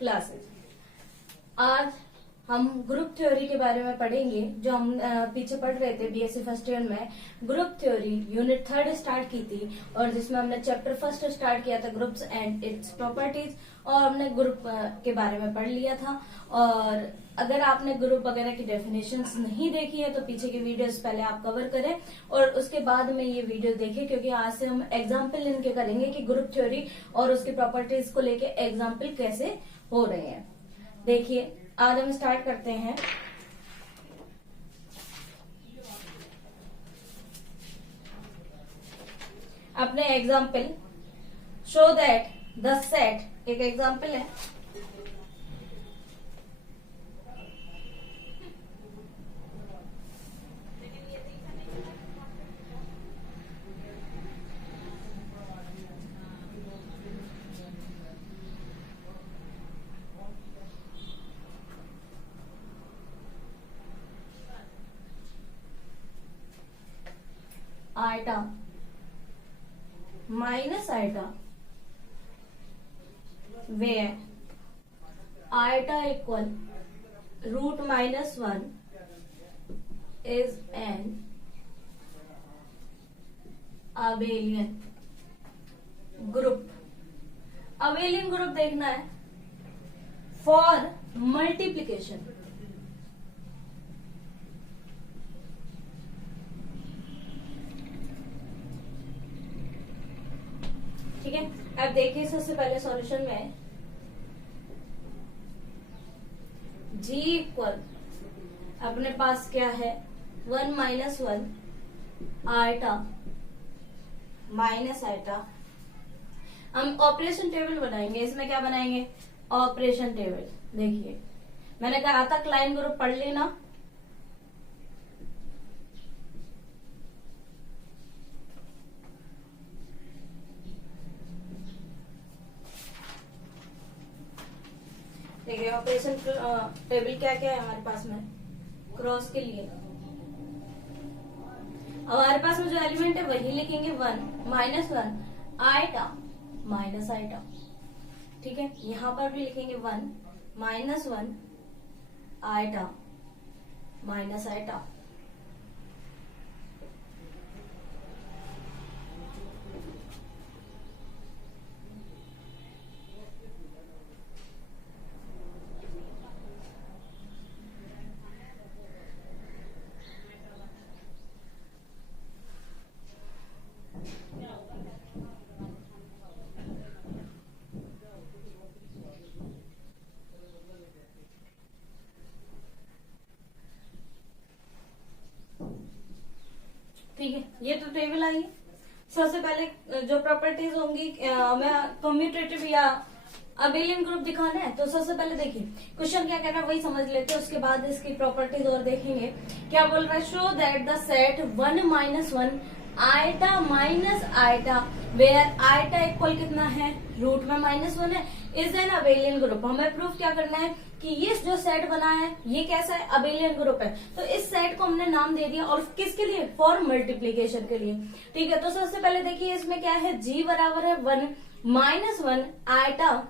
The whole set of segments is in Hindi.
क्लासेस। आज हम ग्रुप थ्योरी के बारे में पढ़ेंगे, जो हम पीछे पढ़ रहे थे बीएससी फर्स्ट ईयर में। ग्रुप थ्योरी यूनिट 3 स्टार्ट की थी और जिसमें हमने चैप्टर 1 स्टार्ट किया था, ग्रुप्स एंड इट्स प्रॉपर्टीज, और हमने ग्रुप के बारे में पढ़ लिया था। और अगर आपने ग्रुप वगैरह की डेफिनेशंस नहीं देखी है तो पीछे की वीडियोस पहले आप कवर करें और उसके बाद में ये वीडियो देखें, क्योंकि आज से हम एग्जाम्पल इनके करेंगे कि ग्रुप थ्योरी और उसकी प्रॉपर्टीज को लेके एग्जाम्पल कैसे हो रहे हैं। देखिए, आज हम स्टार्ट करते हैं। अपने example, show that the set, एक एग्जाम्पल है। Iota minus iota where iota equal root minus 1 is an abelian group. Abelian group देखना है फॉर मल्टीप्लीकेशन। ठीक है, अब देखिए सबसे पहले सॉल्यूशन में g इक्वल अपने पास क्या है 1 माइनस 1 आइटा माइनस आइटा। हम ऑपरेशन टेबल बनाएंगे। इसमें क्या बनाएंगे? Operation table. देखिए, मैंने कहा था क्लाइंट ग्रुप पढ़ लेना। देखिए, ऑपरेशन टेबल क्या क्या है हमारे पास में क्रॉस के लिए। हमारे पास में जो एलिमेंट है वही लिखेंगे 1 माइनस 1 आइटा माइनस आइटा। ठीक है, यहां पर भी लिखेंगे 1 माइनस 1 आइटा माइनस आइटा। ठीक है, ये तो टेबल आई। सबसे पहले जो प्रॉपर्टीज होंगी, हमें कम्यूटेटिव या अबेलियन ग्रुप दिखाना है। तो सबसे पहले देखिए क्वेश्चन क्या कहना है वही समझ लेते हैं, उसके बाद इसकी प्रॉपर्टीज और देखेंगे। क्या बोल रहा है? Show that the set 1 minus 1 iota minus iota where iota equal कितना है? रूट में -1 है, इज एन अबेलियन ग्रुप। हमें प्रूफ क्या करना है कि ये जो सेट बना है ये कैसा है? अबेलियन ग्रुप है। तो इस सेट को हमने नाम दे दिया, और किसके लिए? फॉर मल्टीप्लीकेशन के लिए। ठीक है, तो सबसे पहले देखिए इसमें क्या है? g बराबर है 1 माइनस 1 आइटा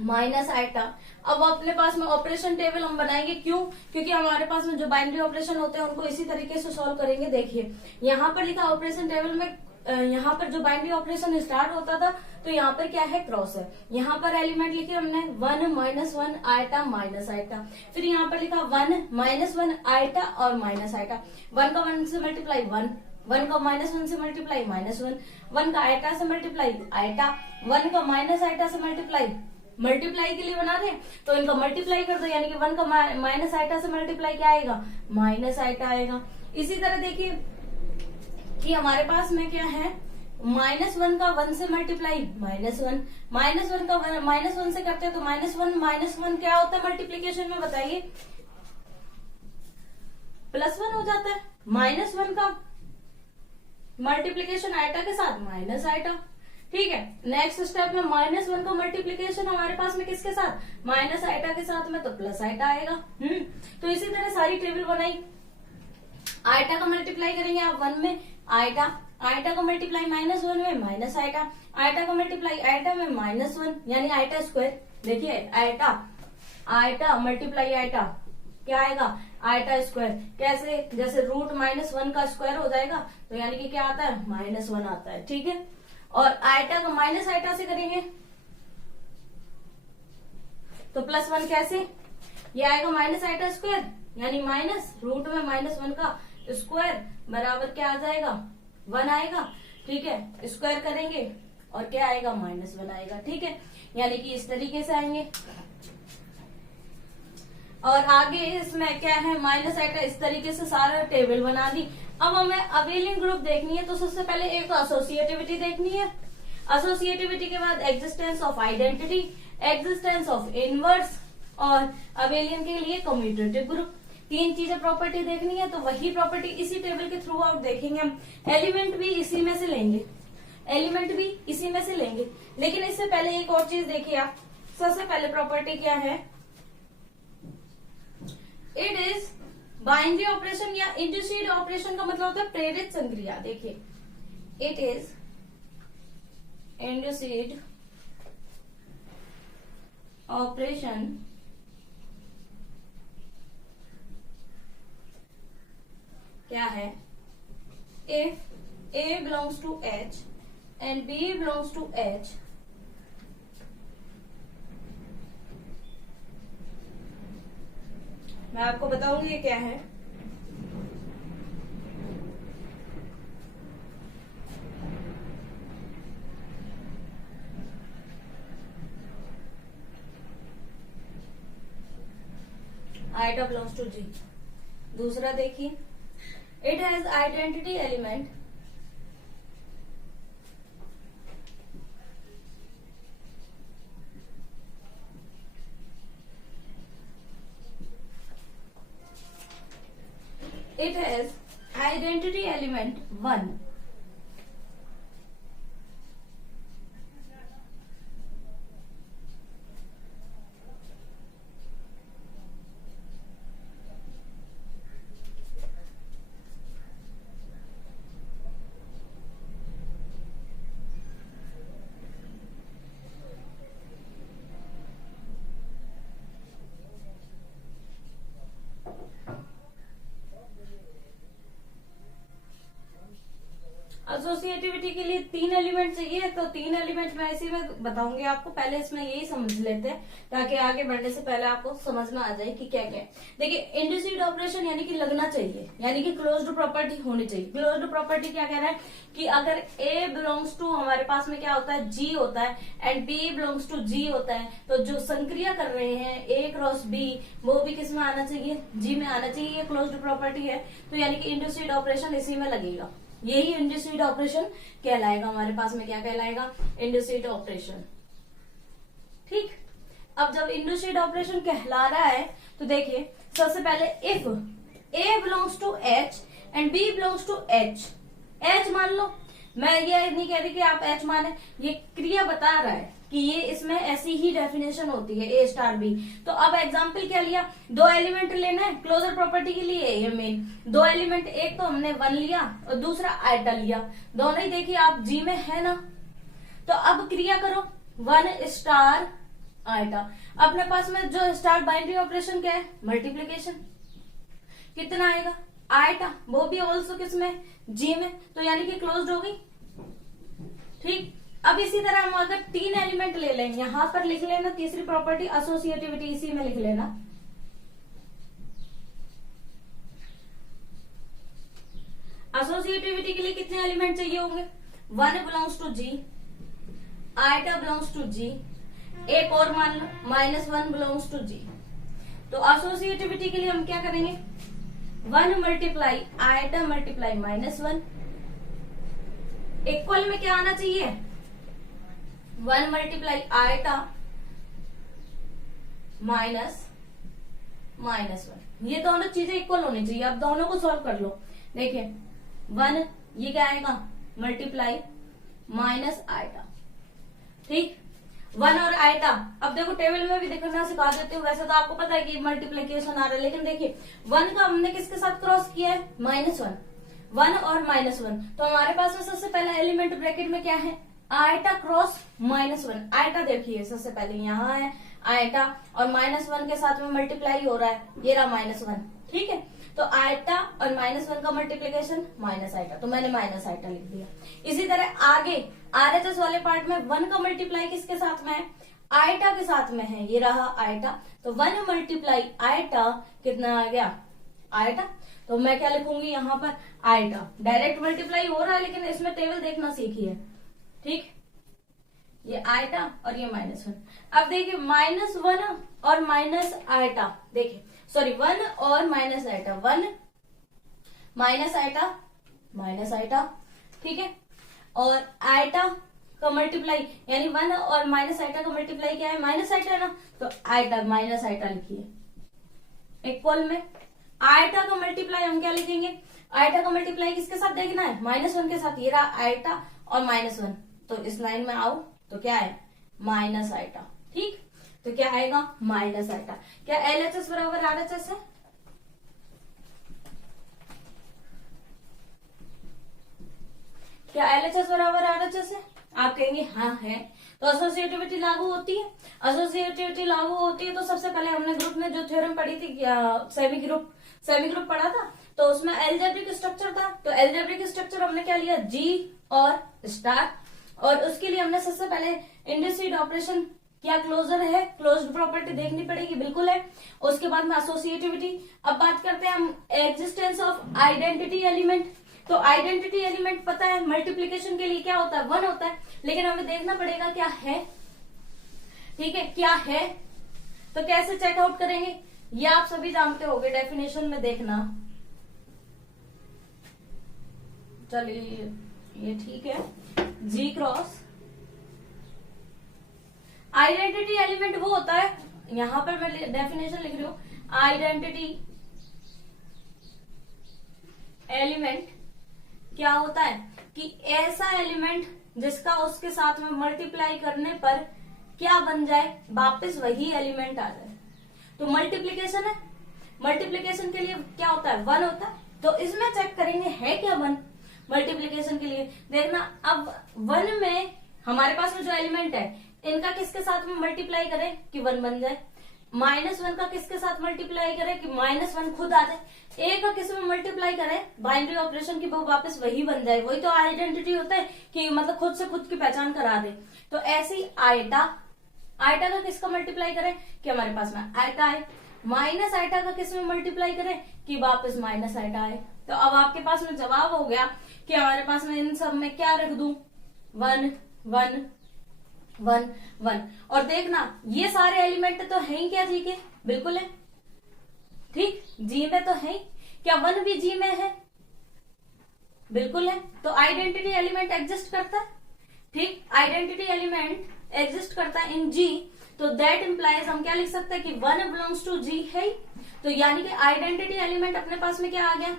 माइनस आइटा। अब अपने पास में ऑपरेशन टेबल हम बनाएंगे। क्यों? क्योंकि हमारे पास में जो बाइनरी ऑपरेशन होते हैं उनको इसी तरीके से सॉल्व करेंगे। देखिए, यहाँ पर लिखा ऑपरेशन टेबल में, यहाँ पर जो बाइनरी ऑपरेशन स्टार्ट होता था तो यहाँ पर क्या है? क्रॉस है। यहाँ पर एलिमेंट लिखे हमने 1 माइनस 1 आइटा माइनस आइटा। फिर यहाँ पर लिखा 1 माइनस 1 आइटा और माइनस आइटा। 1 का 1 से मल्टीप्लाई 1 का -1 से मल्टीप्लाई -1, 1 का आइटा से मल्टीप्लाई आइटा, 1 का माइनस आइटा से मल्टीप्लाई के लिए बना रहे हैं तो इनका मल्टीप्लाई कर दो, यानी कि 1 का माइनस आइटा से मल्टीप्लाई क्या आएगा? माइनस आइटा आएगा। इसी तरह देखिए कि हमारे पास में क्या है? -1 का 1 से मल्टीप्लाई -1, -1 का -1 से करते हैं तो -1 क्या होता है मल्टीप्लीकेशन में? बताइए, +1 हो जाता है। -1 का मल्टीप्लीकेशन आइटा के साथ माइनस आइटा। ठीक है, नेक्स्ट स्टेप में -1 का मल्टीप्लीकेशन हमारे पास में किसके साथ? माइनस आइटा के साथ में, तो प्लस आइटा आएगा। तो इसी तरह सारी टेबल बनाई। आइटा का मल्टीप्लाई करेंगे आप 1 में आइटा, आइटा का मल्टीप्लाई -1 में माइनस आइटा, आइटा का मल्टीप्लाई आइटा में -1 यानी आइटा स्क्वायर। देखिए आयटा, आयटा मल्टीप्लाई आयटा क्या आएगा, आयटा स्क्वायर। कैसे, जैसे रूट -1 का स्क्वायर हो जाएगा तो यानी कि क्या आता है, -1 आता है। ठीक है, और आयटा का माइनस आयटा से करेंगे तो +1 कैसे, ये आएगा माइनस आयटा स्क्वायर, यानी माइनस रूट में -1 का स्क्वायर बराबर क्या आ जाएगा, 1 आएगा। ठीक है, स्क्वायर करेंगे और क्या आएगा, -1 आएगा। ठीक है, यानी कि इस तरीके से आएंगे। और आगे इसमें क्या है, माइनस आइटा, इस तरीके से सारा टेबल बना दी। अब हमें अबेलियन ग्रुप देखनी है तो सबसे पहले एक तो एसोसिएटिविटी देखनी है। एसोसिएटिविटी के बाद existence of identity, existence of inverse और अबेलियन के लिए कम्यूटेटिव ग्रुप। 3 चीजें प्रॉपर्टी देखनी है, तो वही प्रॉपर्टी इसी टेबल के थ्रू आउट देखेंगे हम। एलिमेंट भी इसी में से लेंगे, एलिमेंट भी इसी में से लेंगे। लेकिन इससे पहले एक और चीज देखिए आप, सबसे पहले प्रॉपर्टी क्या है, इट इज बाइनरी ऑपरेशन या इंड्यूस्ड ऑपरेशन का मतलब होता है प्रेरित संक्रिया। देखिए, इट इज इंड्यूस्ड ऑपरेशन क्या है, if A belongs to H and B belongs to H, मैं आपको बताऊंगी ये क्या है। Iota belongs to G। दूसरा देखिए, it has identity element it has identity element 1 associativity के लिए 3 एलिमेंट चाहिए, तो 3 एलिमेंट मैं इसी में बताऊंगी आपको। पहले इसमें यही समझ लेते हैं ताकि आगे बढ़ने से पहले आपको समझ में आ जाए कि क्या क्या है। देखिए, इंड्यूस्ड ऑपरेशन यानी कि लगना चाहिए, यानी कि क्लोज्ड प्रॉपर्टी होनी चाहिए। क्लोज्ड प्रॉपर्टी क्या कह रहा है कि अगर A बिलोंग्स टू, हमारे पास में क्या होता है, G होता है, and B belongs to G होता है, तो जो संक्रिया कर रहे हैं A क्रॉस B, वो भी किस में आना चाहिए, G में आना चाहिए। ये क्लोज्ड प्रॉपर्टी है, तो यानी कि इंड्यूस्ड ऑपरेशन इसी में लगेगा। यही इंड्यूस्ड ऑपरेशन कहलाएगा। हमारे पास में क्या कहलाएगा, इंड्यूस्ड ऑपरेशन। ठीक, अब जब इंड्यूस्ड ऑपरेशन कहला रहा है तो देखिए, सबसे पहले if A belongs to H and B belongs to H, H मान लो, मैं ये नहीं कह रही कि आप H माने, ये क्रिया बता रहा है कि ये इसमें ऐसी ही डेफिनेशन होती है A स्टार B। तो अब एग्जाम्पल क्या लिया, 2 एलिमेंट लेना है क्लोजर प्रॉपर्टी के लिए, ये मेन 2 एलिमेंट, एक तो हमने 1 लिया और दूसरा आइटा लिया, दोनों ही देखिए आप G में है ना। तो अब क्रिया करो 1 स्टार आइटा। अपने पास में जो स्टार बाइनरी ऑपरेशन क्या है, मल्टीप्लीकेशन। कितना आएगा, आइटा, वो भी ऑल्सो किसमें, G में, तो यानी कि क्लोज्ड हो गई। ठीक, अब इसी तरह हम अगर 3 एलिमेंट ले लें, यहां पर लिख लेना तीसरी प्रॉपर्टी एसोसिएटिविटी, इसी में लिख लेना। एसोसिएटिविटी के लिए कितने एलिमेंट चाहिए होंगे, 1 belongs to G, iota belongs to G, एक और मान लो -1 बिलोंग्स टू G। तो एसोसिएटिविटी के लिए हम क्या करेंगे, 1 मल्टीप्लाई आइटा मल्टीप्लाई -1, इक्वल में क्या आना चाहिए, 1 मल्टीप्लाई आइटा -1। ये दोनों चीजें इक्वल होनी चाहिए। अब दोनों को सॉल्व कर लो। देखिए 1 ये क्या आएगा, मल्टीप्लाई माइनस आइटा। ठीक, 1 और आइटा। अब देखो टेबल में भी देखना सिखा देती हूँ, वैसे तो आपको पता है कि मल्टीप्लीकेशन आ रहा है, लेकिन देखिए 1 का हमने किसके साथ क्रॉस किया है, -1, 1 और -1। तो हमारे पास में सबसे पहला एलिमेंट ब्रैकेट में क्या है, आइटा क्रॉस -1। आइटा देखिए सबसे पहले यहाँ है आयटा और -1 के साथ में मल्टीप्लाई हो रहा है, ये रहा -1, ठीक है। तो आयटा और -1 का मल्टीप्लीकेशन माइनस आयटा, तो मैंने माइनस आयटा लिख दिया। इसी तरह आगे आरएचएस वाले पार्ट में 1 का मल्टीप्लाई किसके साथ में है, आयटा के साथ में है, ये रहा आयटा। तो 1 मल्टीप्लाई आयटा कितना आ गया, आयटा। तो मैं क्या लिखूंगी यहाँ पर, आयटा। डायरेक्ट मल्टीप्लाई हो रहा है लेकिन इसमें टेबल देखना सीखिए, ठीक। ये आयटा और ये -1। अब देखिए -1 और माइनस आयटा, देखिए सॉरी 1 और minus eta, 1 minus eta minus eta, ठीक है। और आयटा का मल्टीप्लाई यानी 1 और माइनस आयटा का मल्टीप्लाई क्या है, माइनस आयटा है ना, तो आयटा माइनस आयटा लिखिए। इक्वल में आयटा का मल्टीप्लाई हम क्या लिखेंगे, आयटा का मल्टीप्लाई किसके साथ देखना है, -1 के साथ, ये रहा आयटा और -1। तो इस लाइन में आओ तो क्या है, माइनस आयटा, ठीक। तो क्या आएगा, माइनस आयटा। क्या एलएचएस बराबर आरएचएस है, क्या एलएचएस बराबर आरएचएस है, आप कहेंगे हाँ है। तो एसोसिएटिविटी लागू होती है, एसोसिएटिविटी लागू होती है। तो सबसे पहले हमने ग्रुप में जो थ्योरम पढ़ी थी, सेमी ग्रुप पढ़ा था, तो उसमें एल्जेब्रिक स्ट्रक्चर था। तो एल्जेब्रिक स्ट्रक्चर हमने क्या लिया, जी और स्टार, और उसके लिए हमने सबसे पहले इंडस्ट्रीड ऑपरेशन क्या क्लोजर है, क्लोज्ड प्रॉपर्टी देखनी पड़ेगी, बिल्कुल है। उसके बाद में एसोसिएटिविटी। अब बात करते हैं हम एग्जिस्टेंस ऑफ आइडेंटिटी एलिमेंट। तो आइडेंटिटी एलिमेंट पता है मल्टीप्लीकेशन के लिए क्या होता है, 1 होता है, लेकिन हमें देखना पड़ेगा क्या है, ठीक है, क्या है। तो कैसे चेकआउट करेंगे, ये आप सभी जानते होंगे, डेफिनेशन में देखना। चलिए ये ठीक है, जी क्रॉस आइडेंटिटी एलिमेंट वो होता है, यहां पर मैं डेफिनेशन लिख रही हूं, आइडेंटिटी एलिमेंट क्या होता है कि ऐसा एलिमेंट जिसका उसके साथ में मल्टीप्लाई करने पर क्या बन जाए, वापस वही एलिमेंट आ जाए। तो मल्टीप्लीकेशन है, मल्टीप्लीकेशन के लिए क्या होता है, 1 होता है। तो इसमें चेक करेंगे है क्या 1 मल्टीप्लीकेशन के लिए। देखना अब 1 में हमारे पास में जो एलिमेंट है, इनका किसके साथ में मल्टीप्लाई करें कि 1 बन जाए, -1 का किसके साथ मल्टीप्लाई करें कि -1 खुद आ जाए, ए का किस में मल्टीप्लाई करें बाइनरी ऑपरेशन की वो वापस वही बन जाए। वही तो आइडेंटिटी होता है कि मतलब खुद से खुद की पहचान करा दे। तो ऐसी आयटा का किसका मल्टीप्लाई करें कि हमारे पास में आयटा आए, माइनस आयटा का किस में मल्टीप्लाई करें कि वापस माइनस आयटा आए। तो अब आपके पास में जवाब हो गया कि हमारे पास में इन सब में क्या रख दूं, 1 1 1 1। और देखना ये सारे एलिमेंट तो है ही क्या, जी के बिल्कुल है, ठीक, जी में तो है ही। क्या 1 भी जी में है, बिल्कुल है। तो आइडेंटिटी एलिमेंट एग्जिस्ट करता है, ठीक, आइडेंटिटी एलिमेंट एग्जिस्ट करता है इन जी। तो दैट इंप्लाइज हम क्या लिख सकते हैं कि 1 बिलोंग्स टू जी है। तो यानी कि आइडेंटिटी एलिमेंट अपने पास में क्या आ गया,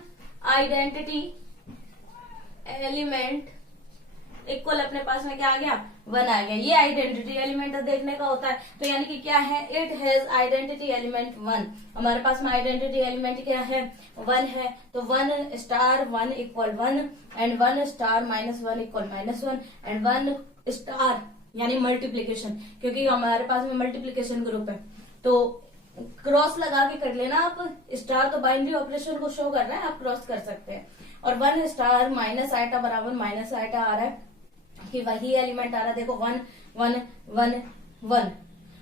आइडेंटिटी एलिमेंट इक्वल अपने पास में क्या आ गया, 1 आ गया। ये आइडेंटिटी एलिमेंट देखने का होता है। तो यानी कि क्या है, इट हैज आइडेंटिटी एलिमेंट 1। हमारे पास में आइडेंटिटी एलिमेंट क्या है, 1 है। तो 1 star 1 equal 1 and 1 star -1 equal -1 and 1 star यानी मल्टीप्लीकेशन, क्योंकि हमारे पास में मल्टीप्लीकेशन ग्रुप है। तो क्रॉस लगा के कर लेना आप, स्टार तो बाइनरी ऑपरेशन को शो कर रहा है, आप क्रॉस कर सकते हैं। और 1 स्टार माइनस आयटा बराबर माइनस आयटा आ रहा है कि वही एलिमेंट आ रहा है। देखो 1 1 1 1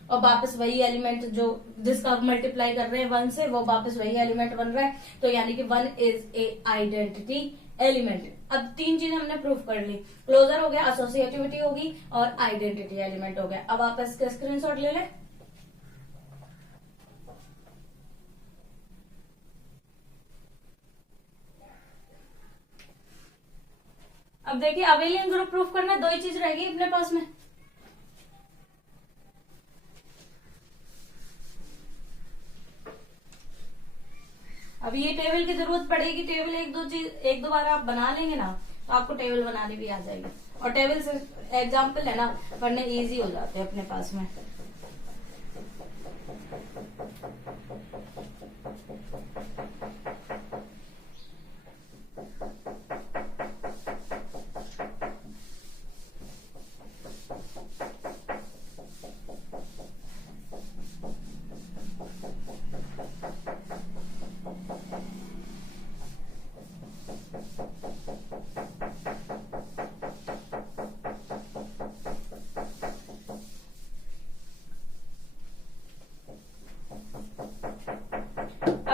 और वापस वही एलिमेंट जो जिसका मल्टीप्लाई कर रहे हैं 1 से, वो वापस वही एलिमेंट बन रहा है। तो यानी कि 1 इज ए आइडेंटिटी एलिमेंट। अब 3 चीजें हमने प्रूव कर ली, क्लोजर हो गया, एसोसिएटिविटी होगी और आइडेंटिटी एलिमेंट हो गया। अब आप इसका स्क्रीनशॉट ले लें। अब देखिए अबेलियन ग्रुप प्रूफ करना, 2 ही चीज रहेगी अपने पास में। अब ये टेबल की जरूरत पड़ेगी, टेबल एक दो बार आप बना लेंगे ना तो आपको टेबल बनाने भी आ जाएगी। और टेबल से एग्जाम्पल है ना पढ़ने इजी हो जाते हैं अपने पास में।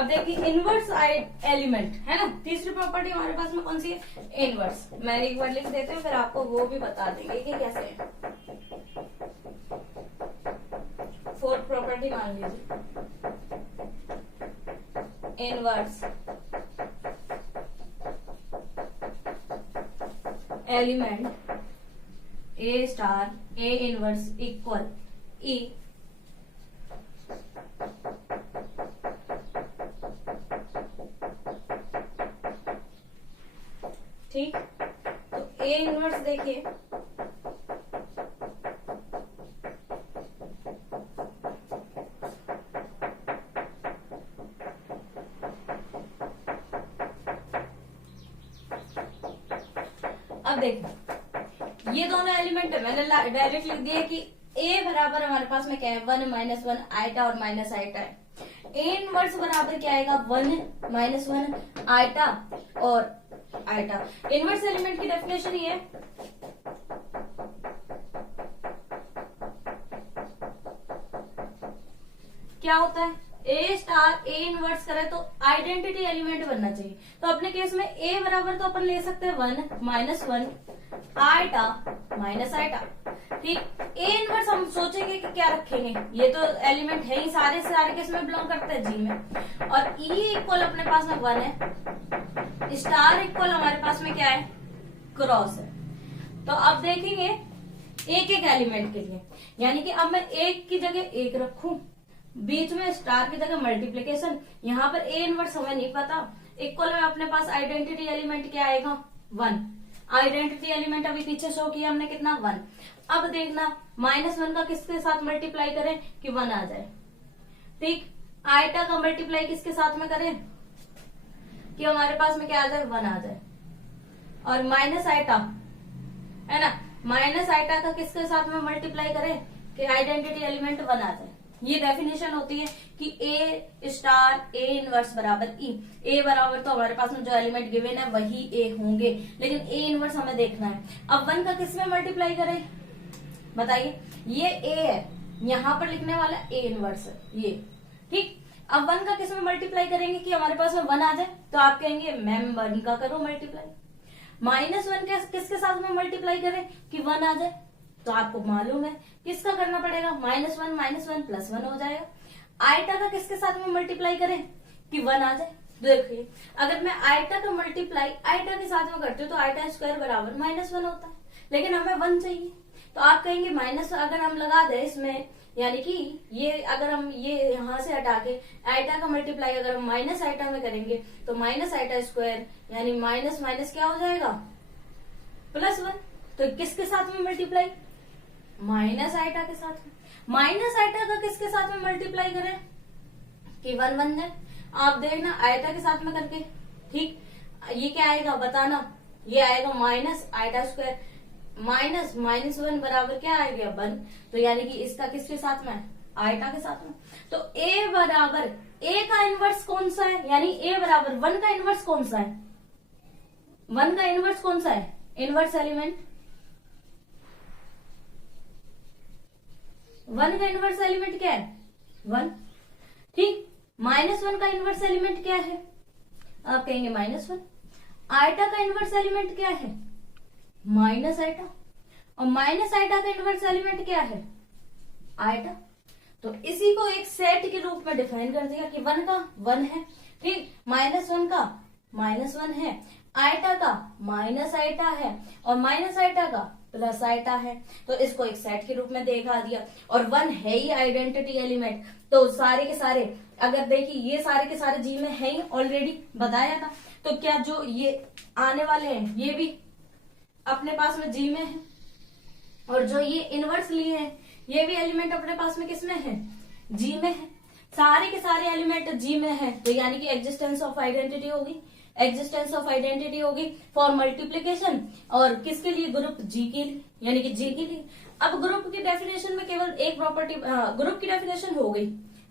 अब देखिए इनवर्स एलिमेंट है ना, तीसरी प्रॉपर्टी हमारे पास में कौन सी है, इनवर्स। मैं एक बार लिख देते हूँ, फिर आपको वो भी बता देंगे कि कैसे है। फोर्थ प्रॉपर्टी मान लीजिए inverse element A star A inverse equal E ठीक। तो ए इनवर्स देखिए अब देखो ये दोनों एलिमेंट है, मैंने डायरेक्ट लिख दिया कि ए बराबर हमारे पास में क्या है, 1 - 1 आइटा और माइनस आइटा है। ए इनवर्स बराबर क्या आएगा, 1 - 1 आइटा और आइटा। इनवर्स एलिमेंट की डेफिनेशन ये है क्या होता है, ए स्टार ए इनवर्स करे तो आइडेंटिटी एलिमेंट बनना चाहिए। तो अपने केस में ए बराबर तो अपन ले सकते हैं 1 - 1 आइटा माइनस आइटा। ठीक, ए इनवर्स हम सोचेंगे कि क्या रखेंगे, ये तो एलिमेंट है ही, सारे किस में बिलोंग करते हैं, जी में। और ई इक्वल अपने पास में 1 है, स्टार इक्वल हमारे पास में क्या है, क्रॉस है। तो अब देखेंगे एक एक एलिमेंट के लिए, यानी कि अब मैं एक की जगह एक रखूं, बीच में स्टार की जगह मल्टीप्लीकेशन, यहाँ पर ए इनवर्स हमें नहीं पता, इक्वल में अपने पास आइडेंटिटी एलिमेंट क्या आएगा, 1। आइडेंटिटी एलिमेंट अभी पीछे शो किया हमने कितना, 1। अब देखना -1 का किसके साथ मल्टीप्लाई करें कि 1 आ जाए। ठीक, आइटा का मल्टीप्लाई किसके साथ में करें कि हमारे पास में क्या आ जाए, 1 आ जाए। और माइनस आइटा है ना, माइनस आइटा का किसके साथ में मल्टीप्लाई करें कि आइडेंटिटी एलिमेंट 1 आ जाए। ये डेफिनेशन होती है कि ए स्टार ए इनवर्स बराबर ई। ए बराबर तो हमारे पास में जो एलिमेंट गिवन है वही ए होंगे, लेकिन ए इनवर्स हमें देखना है। अब 1 का किस में मल्टीप्लाई करें बताइए, ये ए है, यहाँ पर लिखने वाला ए इनवर्स है ये। ठीक, अब 1 का किस में मल्टीप्लाई करेंगे कि हमारे पास में 1 आ जाए, तो आप कहेंगे मैम 1 का करो मल्टीप्लाई। -1 के किसके साथ में मल्टीप्लाई करें कि 1 आ जाए, तो आपको मालूम है किसका करना पड़ेगा, -1 प्लस 1 हो जाएगा। आइटा का किसके साथ में मल्टीप्लाई करें कि 1 आ जाए। देखिए अगर मैं आइटा का मल्टीप्लाई आइटा के साथ में करती हूँ तो आइटा स्क्वायर बराबर -1 होता है, लेकिन हमें 1 चाहिए। तो आप कहेंगे माइनस अगर हम लगा दें इसमें, यानी कि ये अगर हम ये यहाँ से हटा के आइटा का मल्टीप्लाई अगर हम माइनस आइटा में करेंगे तो माइनस आइटा स्क्वायर, यानी माइनस माइनस क्या हो जाएगा, +1। तो किसके साथ में मल्टीप्लाई, माइनस आइटा के साथ में। माइनस आइटा का किसके साथ में मल्टीप्लाई करें कि 1 1 है। आप देखना आइटा के साथ में करके, ठीक, ये क्या आएगा बताना, ये आएगा माइनस आइटा स्क्वायर, -1 बराबर क्या आ गया 1। तो यानी कि इसका किसके साथ में, आइटा के साथ में। तो ए बराबर ए का इनवर्स कौन सा है, यानी ए बराबर 1 का इनवर्स कौन सा है, 1 का इनवर्स कौन सा है, इनवर्स एलिमेंट 1 का इनवर्स एलिमेंट क्या है, 1। ठीक, -1 का इनवर्स एलिमेंट क्या है, आप कहेंगे -1। आइटा का इनवर्स एलिमेंट क्या है, माइनस आइटा, और माइनस आइटा का इनवर्स एलिमेंट क्या है, आइटा। तो इसी को एक सेट के रूप में डिफाइन कर दिया कि 1 का 1 है, ठीक, -1 का -1 है, आइटा का माइनस आइटा है, और माइनस आइटा का प्लस आइटा है। तो इसको एक सेट के रूप में देखा दिया, और 1 है ही आइडेंटिटी एलिमेंट। तो सारे के सारे अगर देखिए ये सारे के सारे जी में है ही, ऑलरेडी बताया था। तो क्या जो ये आने वाले हैं ये भी अपने पास में जी में है, और जो ये इनवर्स लिए हैं ये भी एलिमेंट अपने पास में किसमें है, जी में है। सारे के सारे एलिमेंट जी में है, तो यानी कि एग्जिस्टेंस ऑफ आइडेंटिटी होगी, एग्जिस्टेंस ऑफ आइडेंटिटी होगी फॉर मल्टीप्लीकेशन, और किसके लिए, ग्रुप जी के लिए, यानी कि जी के लिए। अब ग्रुप की डेफिनेशन में केवल एक प्रॉपर्टी, ग्रुप की डेफिनेशन हो गई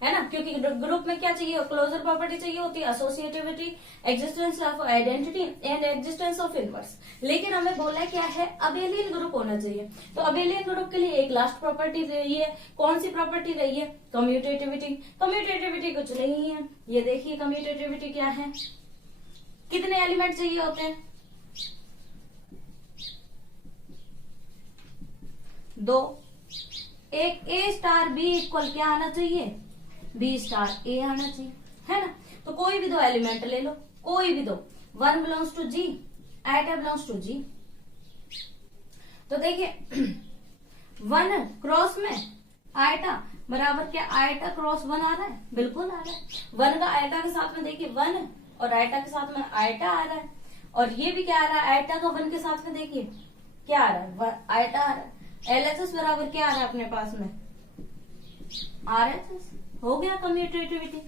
है ना, क्योंकि ग्रुप में क्या चाहिए, क्लोजर प्रॉपर्टी चाहिए होती है, associativity, existence of identity and existence of inverse. लेकिन हमें बोला है क्या है, अबेलियन ग्रुप होना चाहिए। तो अबेलियन ग्रुप के लिए एक लास्ट प्रॉपर्टी रही है, कौन सी प्रॉपर्टी रही है, कम्यूटेटिविटी। कम्यूटेटिविटी कुछ नहीं है, ये देखिए कम्यूटेटिविटी क्या है, कितने एलिमेंट चाहिए होते हैं, 2। एक ए स्टार बी इक्वल क्या आना चाहिए, बी स्टार ए आना चाहिए, है ना। तो कोई भी 2 एलिमेंट ले लो, कोई भी 2, 1 belongs to G, iota belongs to G. तो देखिए 1 क्रॉस में आइटा बराबर क्या, आइटा क्रॉस 1 आ रहा है, बिल्कुल आ रहा है। 1 का आइटा के साथ में देखिए 1 और आइटा के साथ में आइटा आ रहा है, और ये भी क्या आ रहा है, आइटा का 1 के साथ में देखिए क्या आ रहा है, आइटा आ रहा है। एलएचएस बराबर क्या आ रहा है अपने पास में, आरएचएस। हो गया कम्यूटेटिविटी।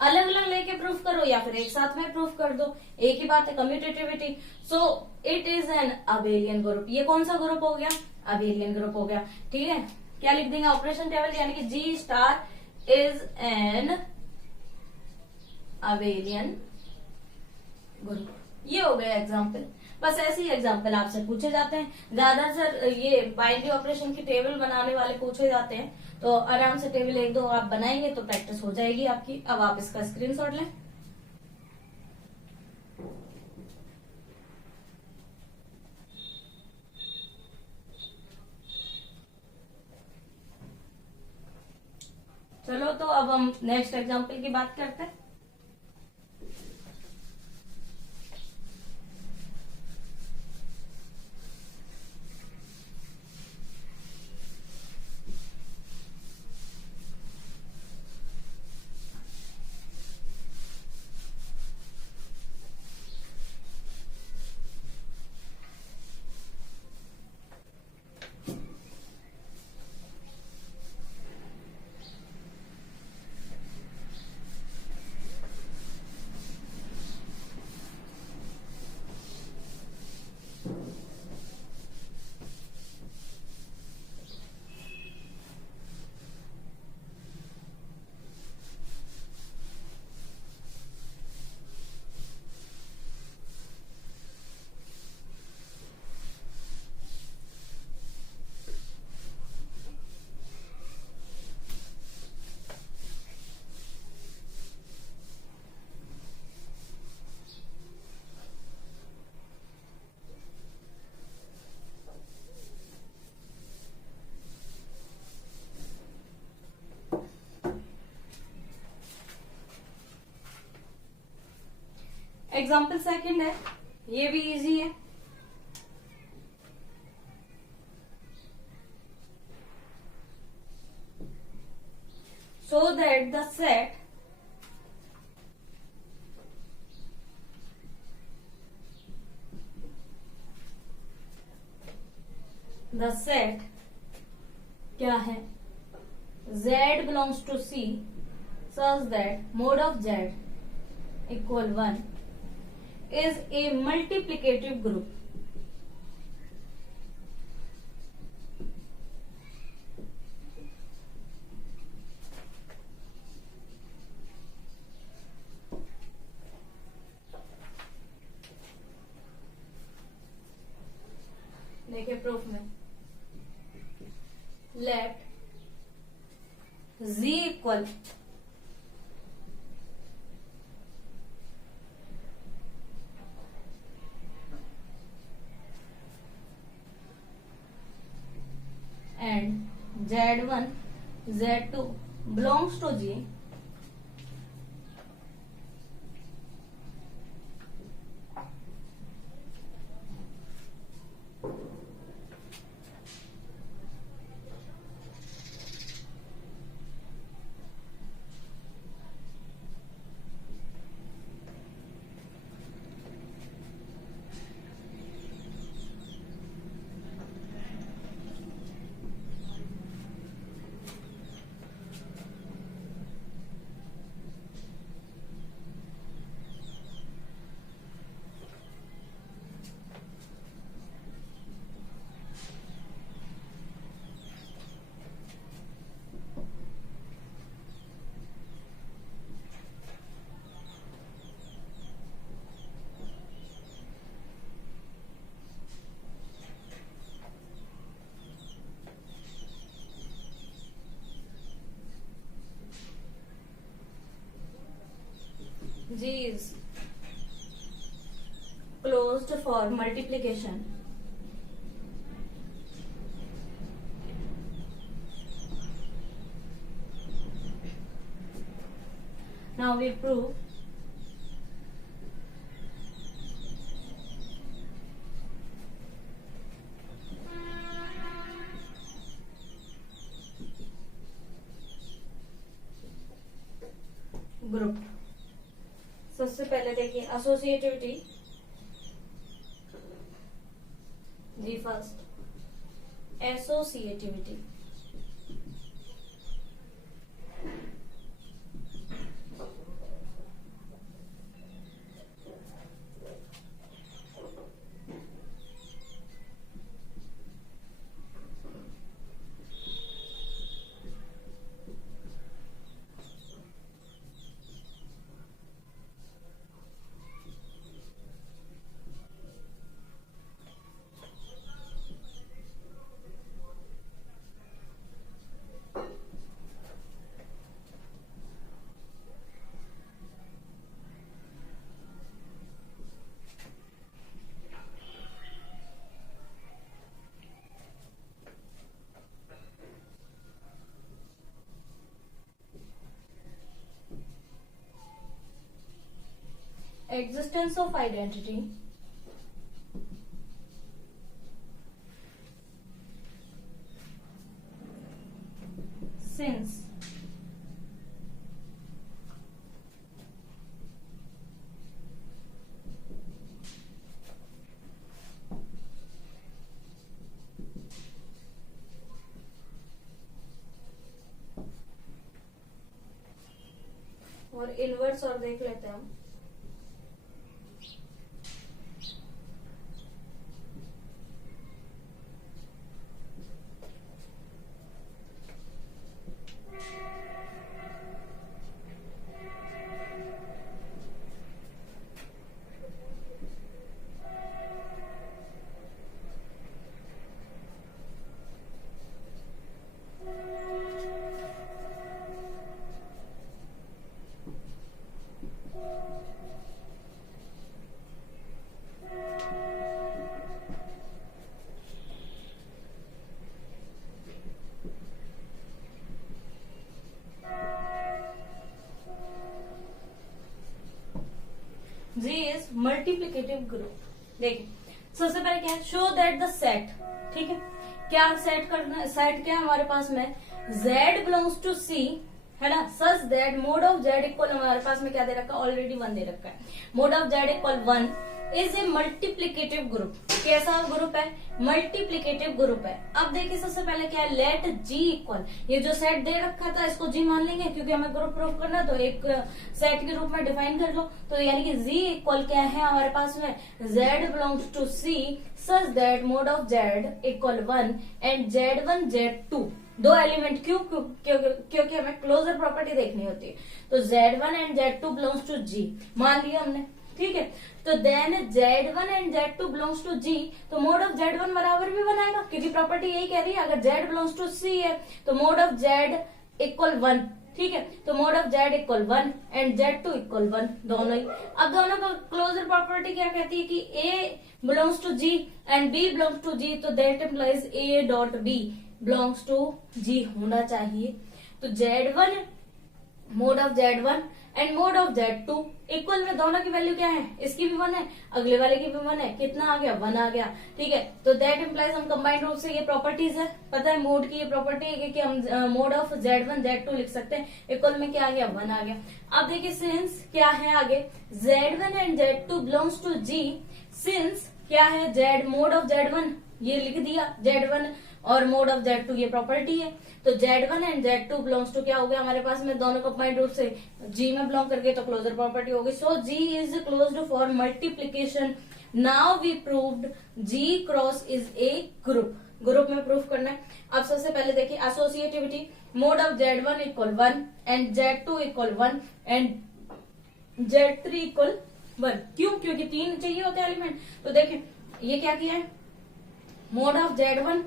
अलग अलग लेके प्रूफ करो या फिर एक साथ में प्रूफ कर दो, एक ही बात है commutativity. So it is an abelian group. ये कौन सा ग्रुप हो गया, अबेलियन ग्रुप हो गया, ठीक है। क्या लिख देंगे, ऑपरेशन टेबल, यानी कि G star is an abelian group. ये हो गया एग्जाम्पल। बस ऐसे ही एग्जाम्पल आपसे पूछे जाते हैं ज्यादातर, ये बाइनरी ऑपरेशन की टेबल बनाने वाले पूछे जाते हैं, तो आराम से टेबल 1-2 आप बनाएंगे तो प्रैक्टिस हो जाएगी आपकी। अब आप इसका स्क्रीनशॉट लें। चलो तो अब हम नेक्स्ट एग्जाम्पल की बात करते हैं। एग्जाम्पल सेकंड है, ये भी इजी है। So that the set क्या है, Z belongs to C such that mod of Z equal 1 is a multiplicative group. देखिए प्रूफ में, let Z equal and Z1 Z2 belongs to G G is closed for multiplication. Now we prove group. सबसे पहले देखिए associativity, G first associativity. Existence of identity, since और इनवर्स और देख लेते हैं हम। G is multiplicative group। देखिए सबसे पहले क्या है, शो दैट द सेट, ठीक है, क्या सेट करना, सेट क्या है हमारे पास में, Z बिलोंग्स टू C है ना, सच that mod of Z equal, हमारे पास में क्या दे रखा है, ऑलरेडी 1 दे रखा है, mode of Z equal 1 is a multiplicative group. कैसा ग्रुप है, मल्टीप्लीकेटिव ग्रुप है। अब देखिए सबसे पहले क्या है, लेट G इक्वल, ये जो सेट दे रखा था इसको G मान लेंगे क्योंकि हमें ग्रुप प्रूफ करना है, तो एक सेट के रूप में डिफाइन कर लो। तो यानी कि G इक्वल क्या है हमारे पास में, Z belongs to C such that mod of Z equal 1 and Z1 Z2 दो एलिमेंट, क्यों, क्योंकि हमें क्लोजर प्रॉपर्टी देखनी होती है। तो Z1 and Z2 belongs to G मान लिया हमने, ठीक है। तो then Z1 and Z2 belongs to G, तो मोड ऑफ Z1 बराबर भी बनाएगा क्योंकि प्रॉपर्टी यही कह रही है, अगर Z बिलोंग्स टू C है तो मोड ऑफ Z इक्वल 1, ठीक है। तो mod of Z equal 1 and Z2 equal 1 दोनों ही। अब दोनों का क्लोजर प्रॉपर्टी क्या कहती है कि A belongs to G and B belongs to G, तो that implies A dot B belongs to G होना चाहिए। तो Z1 mod of Z1 and mod of Z2 equal में दोनों की वैल्यू क्या है, इसकी भी 1 है, अगले वाले की भी 1 है, कितना आ गया, 1 आ गया, ठीक है। तो दैट इम्प्लाइज हम कंबाइंड रूप से ये प्रॉपर्टीज है, पता है मोड की ये प्रॉपर्टी है कि हम मोड ऑफ Z1 Z2 लिख सकते हैं, इक्वल में क्या आ गया, 1 आ गया। अब देखिए सिंस क्या है आगे, Z1 and Z2 belongs to G, since क्या है, Z मोड ऑफ Z1 ये लिख दिया, Z1 और मोड ऑफ Z2 ये प्रॉपर्टी है, तो Z1 and Z2 belongs to क्या हो गया हमारे पास में, दोनों कंबाइंड रूप से G में बिलोंग करके तो क्लोजर प्रॉपर्टी होगी। So G is closed for multiplication. Now we proved G cross is a group, group में प्रूफ करना है। अब सबसे पहले देखिए associativity, mod of Z1 equal 1 and Z2 equal 1 and Z3 equal 1, क्यों, क्योंकि 3 चाहिए होते हैं एलिमेंट। तो देखिए ये क्या किया है, mode of Z1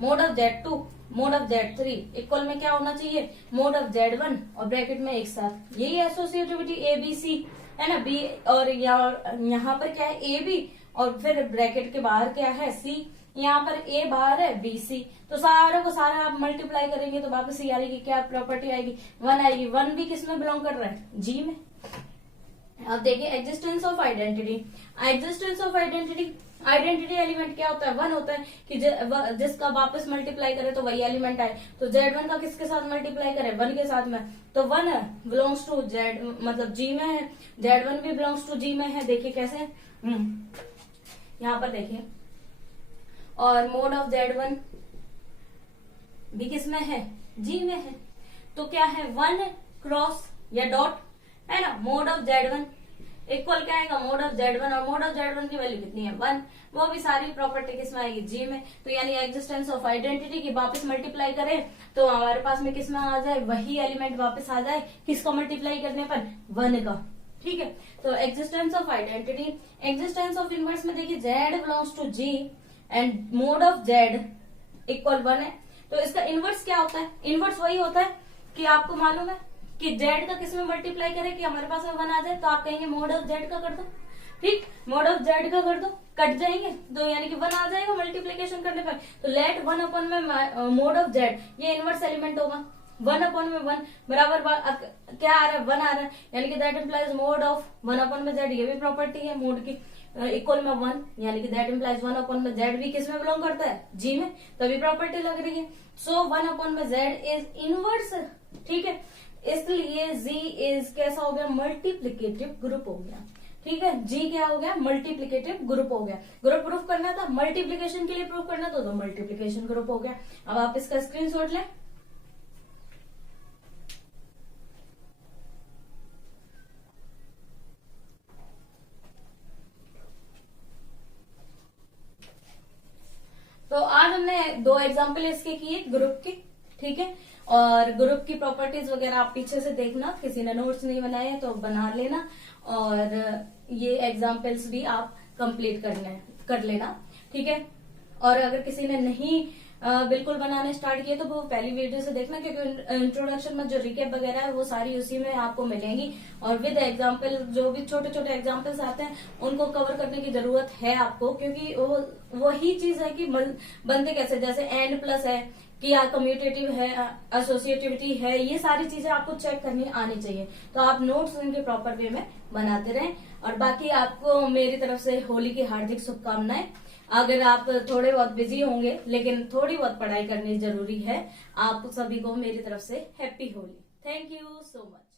mod of Z2 mode of Z3 equal में क्या होना चाहिए, मोड ऑफ Z1 और ब्रैकेट में एक साथ, यही एसोसिएटिविटी ABC। है ना, बी, और यहाँ पर क्या है ए बी, और फिर ब्रैकेट के बाहर क्या है सी, यहाँ पर ए बाहर है बी सी, तो सारे को सारा आप मल्टीप्लाई करेंगे तो वापस ये आएगी, क्या प्रॉपर्टी आएगी, 1 आएगी। 1 भी किस में बिलोंग कर रहा है, जी में। अब देखिए existence of identity. Existence of identity, identity element क्या होता है, 1 होता है कि जिसका वापस मल्टीप्लाई करे तो वही एलिमेंट आए। तो Z1 का किसके साथ मल्टीप्लाई करे, 1 के साथ में, तो 1 बिलोंग्स टू Z, मतलब जी में है, Z1 भी बिलोंग्स टू जी में है। देखिए कैसे, यहाँ पर देखिए, और मोड ऑफ Z1 भी किस में है, जी में है। तो क्या है, 1 क्रॉस या डॉट, है ना, मोड ऑफ Z1 इक्वल क्या आएगा, मोड ऑफ Z1, और मोड ऑफ Z1 की वैल्यू कितनी है, 1, वो भी सारी प्रॉपर्टी किसमें आएगी, जी में। तो यानी एग्जिस्टेंस ऑफ आइडेंटिटी की वापस मल्टीप्लाई करें तो हमारे पास में किसमें आ जाए, वही एलिमेंट वापस आ जाए, किसको मल्टीप्लाई करने पर, 1 का। ठीक है, तो existence of identity. Existence of inverse में देखिए Z belongs to G and mod of Z equal 1 है। तो इसका इनवर्स क्या होता है, इनवर्स वही होता है कि आपको मालूम है कि Z का किस में मल्टीप्लाई करें कि हमारे पास में 1 आ जाए, तो आप कहेंगे मोड ऑफ Z का कर दो। ठीक, मोड ऑफ Z का कर दो, कट जाएंगे तो यानी कि 1 आ जाएगा मल्टीप्लीकेशन करने पर। तो लेट 1 अपॉन में मोड ऑफ Z, ये इनवर्स एलिमेंट होगा, 1 अपॉन में 1 बराबर क्या आ रहा है, 1 आ रहा है, यानी कि that implies mode of 1 upon में Z, ये भी प्रॉपर्टी है मोड की, इक्वल में 1, यानी कि दैट इम्प्लाइज 1 अपॉन में Z भी किस में बिलोंग करता है, जी में, तभी प्रॉपर्टी लग रही है। सो 1 अपॉन में Z इज इनवर्स। ठीक है, इसलिए जी इज कैसा हो गया, मल्टीप्लीकेटिव ग्रुप हो गया। ठीक है, जी क्या हो गया, मल्टीप्लीकेटिव ग्रुप हो गया। ग्रुप प्रूफ करना था, मल्टीप्लीकेशन के लिए प्रूफ करना तो मल्टीप्लीकेशन ग्रुप हो गया। अब आप इसका स्क्रीनशॉट लें। तो आज हमने 2 एग्जाम्पल इसके किए ग्रुप के। ठीक है, और ग्रुप की प्रॉपर्टीज वगैरह आप पीछे से देखना, किसी ने नोट्स नहीं बनाए तो बना लेना, और ये एग्जाम्पल्स भी आप कंप्लीट कर लेना। ठीक है, और अगर किसी ने नहीं बिल्कुल बनाने स्टार्ट किए तो वो पहली वीडियो से देखना, क्योंकि इंट्रोडक्शन में जो रिकेप वगैरह है वो सारी उसी में आपको मिलेंगी, और विद एग्जाम्पल जो भी छोटे छोटे एग्जाम्पल्स आते हैं उनको कवर करने की जरूरत है आपको, क्योंकि वो वही चीज है कि बनते कैसे, जैसे एंड प्लस है कि कम्यूटेटिव है, एसोसिएटिविटी है, ये सारी चीजें आपको चेक करनी आनी चाहिए। तो आप नोट्स इनके प्रॉपर वे में बनाते रहें, और बाकी आपको मेरी तरफ से होली की हार्दिक शुभकामनाएं। अगर आप थोड़े बहुत बिजी होंगे लेकिन थोड़ी बहुत पढ़ाई करनी जरूरी है, आप सभी को मेरी तरफ से happy Holi. Thank you so much.